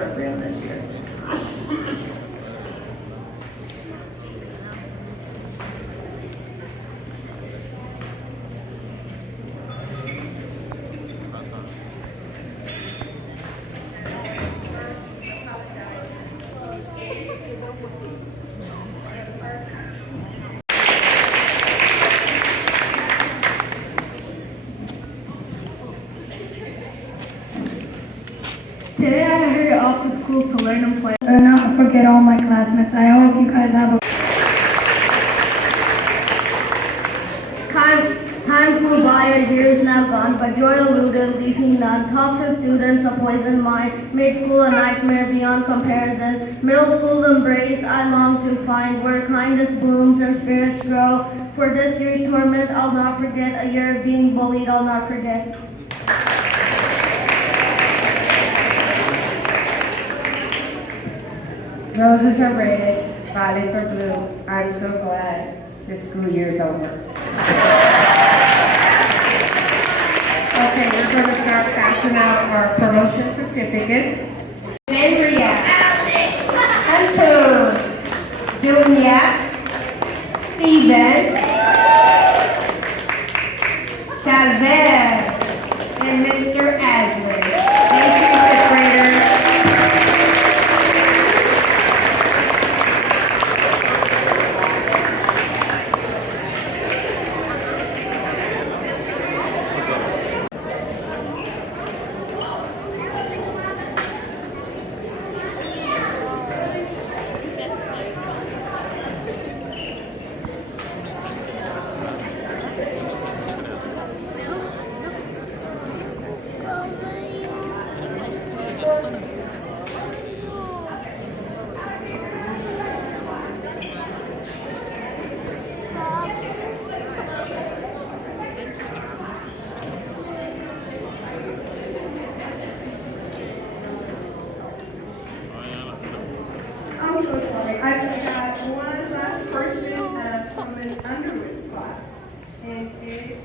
program this year. Today I headed off to school to learn and play and not forget all my classmates. I hope you guys have a time flew by, a year is now gone, but joy eluded, leaving none. Talk to students, a poisoned mind, made school a nightmare beyond comparison. Middle school embrace I long to find, where kindness blooms and spirits grow. For this year's torment I'll not forget, a year of being bullied I'll not forget. Roses are red, violets are blue. I'm so glad this school year's over. Okay, we're going to start passing out our promotion certificates. Andrea, Hunter, Julia, Steven, Chavez, and Mr. Aslan. Thank you, fifth graders. I forgot one last person from an Underwood class. And it is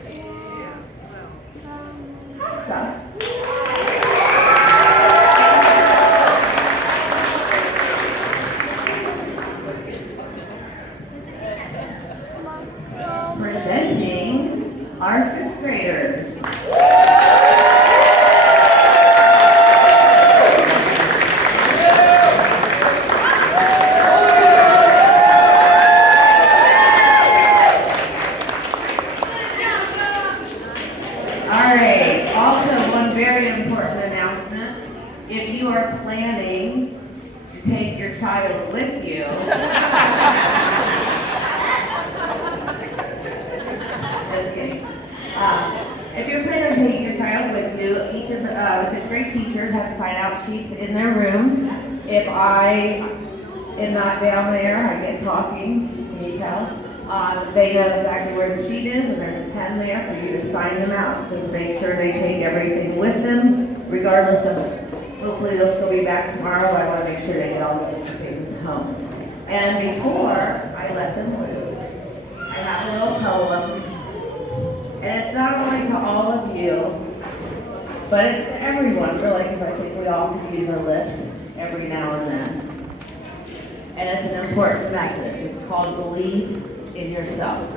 Hafsa. Presenting our fifth graders. Alright, also one very important announcement. If you are planning to take your child with you, just kidding. If you're planning on taking your child with you, each of the fifth grade teachers have sign-out sheets in their rooms. If I am not down there, I get talking, can you tell? They know exactly where the sheet is, and there's a pen there for you to sign them out. Just make sure they take everything with them, regardless of, hopefully they'll still be back tomorrow. I want to make sure they get all the things home. And before I let them loose, I have a little poem. And it's not only to all of you, but it's to everyone, really, because I think we all could use a lift every now and then. And it's an important message. It's called Believe in Yourself.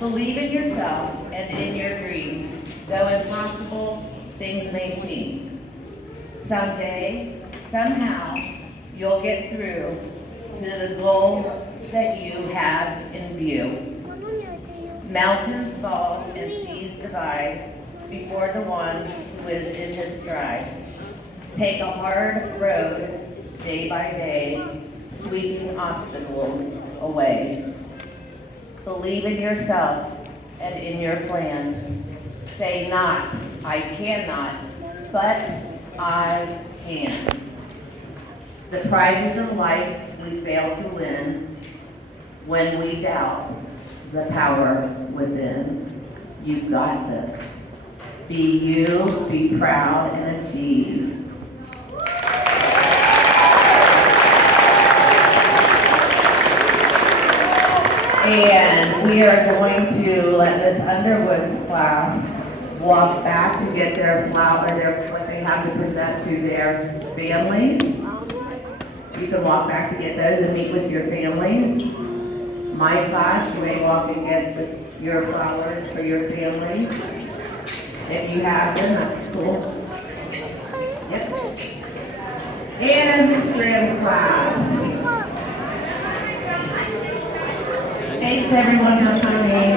Believe in yourself and in your dream, though impossible things may seem. Someday, somehow, you'll get through to the goal that you have in view. Mountains fall and seas divide before the one who is in his stride. Take a hard road day by day, sweeping obstacles away. Believe in yourself and in your plan. Say not, I cannot, but I can. The prizes of life we fail to win when we doubt the power within. You've got this. Be you, be proud, and achieve. And we are going to let Miss Underwood's class walk back to get their flower, what they they have to present to their families. You can walk back to get those and meet with your families. My class, you may walk and get your flowers for your family. If you have them, that's cool. Yep. And Miss Graham's class. Thanks everyone for coming.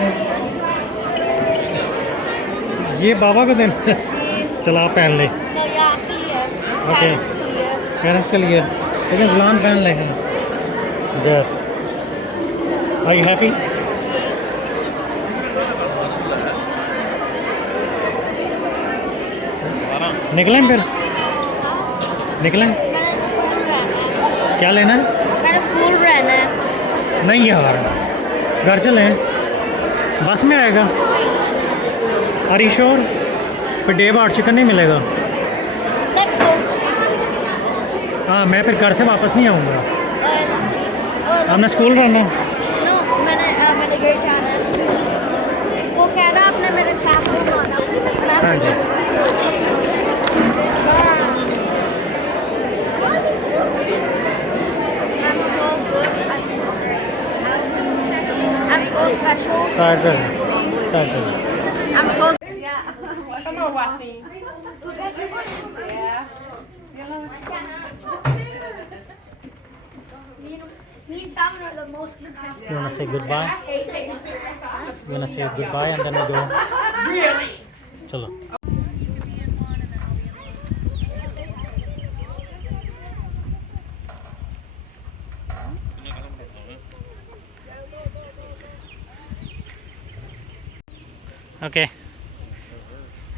ये बाबा को देना चला आप पहन ले okay parents के लिए लेकिन ज़लान पहन lay their are you happy निकलें फिर निकलें क्या लेना है मैंने स्कूल रहना है नहीं यार घर चलें बस में आएगा आर यू श्योर फिर डे बार चिकन नहीं मिलेगा लेट्स गो हाँ मैं फिर घर से वापस नहीं आऊँगा हमने स्कूल रहना नो मैंने घर जाना है वो कह रहा आपने मेरे साथ को माना हाँ जी I'm so special. Cyber I'm so Come on, Wasim. Yeah. Me and Simon are the most impressive. You wanna say goodbye? You wanna say goodbye and then we go? Really? चलो Okay.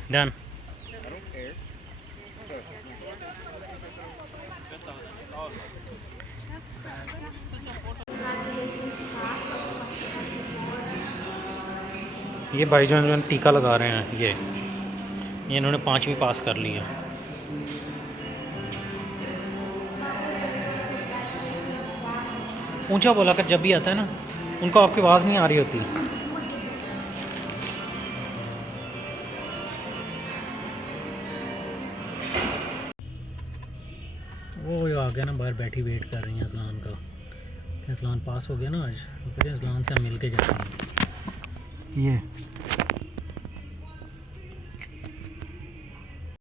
Done. ये भाईजान जो टीका लगा रहे हैं ये इन्होंने 5वीं पास कर लिया ऊंचा बोला कर जब भी आता है ना उनको आपकी आवाज़ नहीं आ रही होती वो आ गया ना बाहर बैठी वेट कर रही हैं असलान का असलान पास हो गया ना आज वो कह रहे हैं असलान से हम मिल के जाते हैं ये